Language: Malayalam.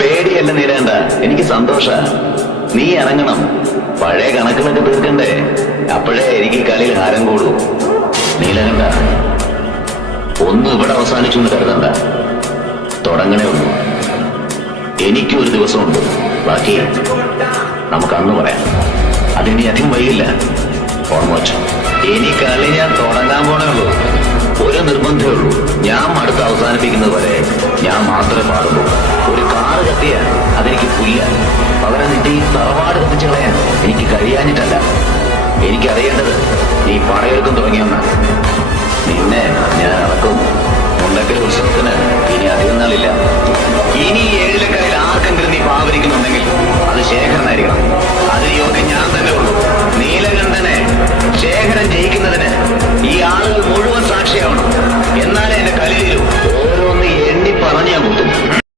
പേടിയല്ല നേരേണ്ട എനിക്ക് സന്തോഷ. നീ ഇറങ്ങണം. പഴയ കണക്കുകളൊക്കെ തീർക്കണ്ടേ? അപ്പോഴേ എനിക്ക് കളിയിൽ ഹാരം കൂടൂ. നീലകണ്ട ഒന്നും ഇവിടെ അവസാനിച്ചു എന്ന് കരുതണ്ട. തുടങ്ങണേ ഉള്ളൂ. എനിക്കും ഒരു ദിവസമുണ്ട്. ബാക്കി നമുക്ക് അന്ന് പറയാം. അതിനി അധികം വൈകില്ല. വെച്ചോ. ഇനി കളി ഞാൻ തുടങ്ങാൻ പോണേ ഉള്ളൂ. ഒരു നിർബന്ധമേ ഉള്ളൂ. ഞാൻ അടുത്ത് അവസാനിപ്പിക്കുന്നത് വരെ ഞാൻ മാത്രമേ പാടുള്ളൂ. എനിക്കറിയേണ്ടത് നീ പടയെടുക്കും തുടങ്ങിയെന്നാണ് നിന്നെ ഞാൻ അളക്കും ഉണ്ടെങ്കിൽ ഉത്സവത്തിന് ഇനി അധികം നാളില്ല. ഇനി ഏഴിലക്കരയിൽ ആർക്കെങ്കിലും നീ പാവരിക്കുന്നുണ്ടെങ്കിൽ അത് ശേഖരനായിരിക്കണം അതിന് യോഗ്യം ഞാൻ തന്നെ ഉള്ളൂ. നീലകണ്ഠനെ ശേഖരൻ ജയിക്കുന്നതിന് ഈ ആളുകൾ മുഴുവൻ സാക്ഷിയാവണം. എന്നാലേ